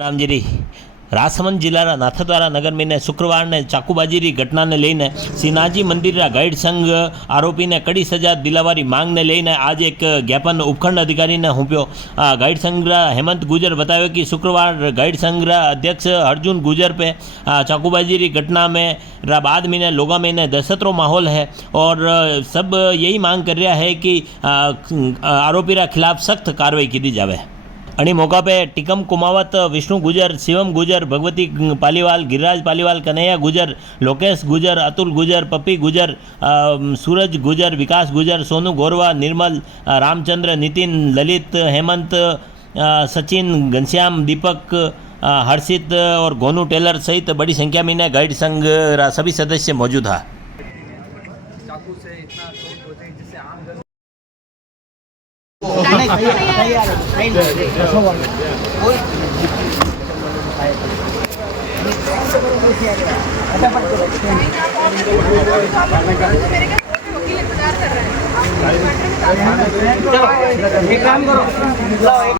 રામજીરી રાજસમંદ જિલ્લાના નાથદ્વારા નગરમીને શુક્રવારને ચાકુબાજીની ઘટનાને લઈને શ્રીનાથજી મંદિરના ગાઈડ સંઘ આરોપીને કડી સજા દિલાવવાની માંગને લઈને આજે એક જ્ઞાપન ઉપખંડ अधिकारी होंप्यो। गाइड संघ हेमंत गुजर बताया कि शुक्रवार गाइड संघ अध्यक्ष अर्जुन गुजर पे चाकूबाजी की घटना में बाद में लोगों में दहशत माहौल है और सब यही मांग कर रहा है कि आरोपी खिलाफ सख्त कार्रवाई की जाए। अणी मौका पे टिकम कुमावत, विष्णु गुजर, शिवम गुजर, भगवती पालीवाल, गिरिराज पालीवाल, कन्हैया गुजर, लोकेश गुजर, अतुल गुजर, पप्पी गुजर, सूरज गुजर, विकास गुजर, सोनू गोरवा, निर्मल, रामचंद्र, नितिन, ललित, हेमंत, सचिन, घनश्याम, दीपक, हर्षित और गोनू टेलर सहित बड़ी संख्या में गाइड संघ सभी सदस्य मौजूद था। चाकू से इतना चोट होते हैं जिससे आम जन एक काम करो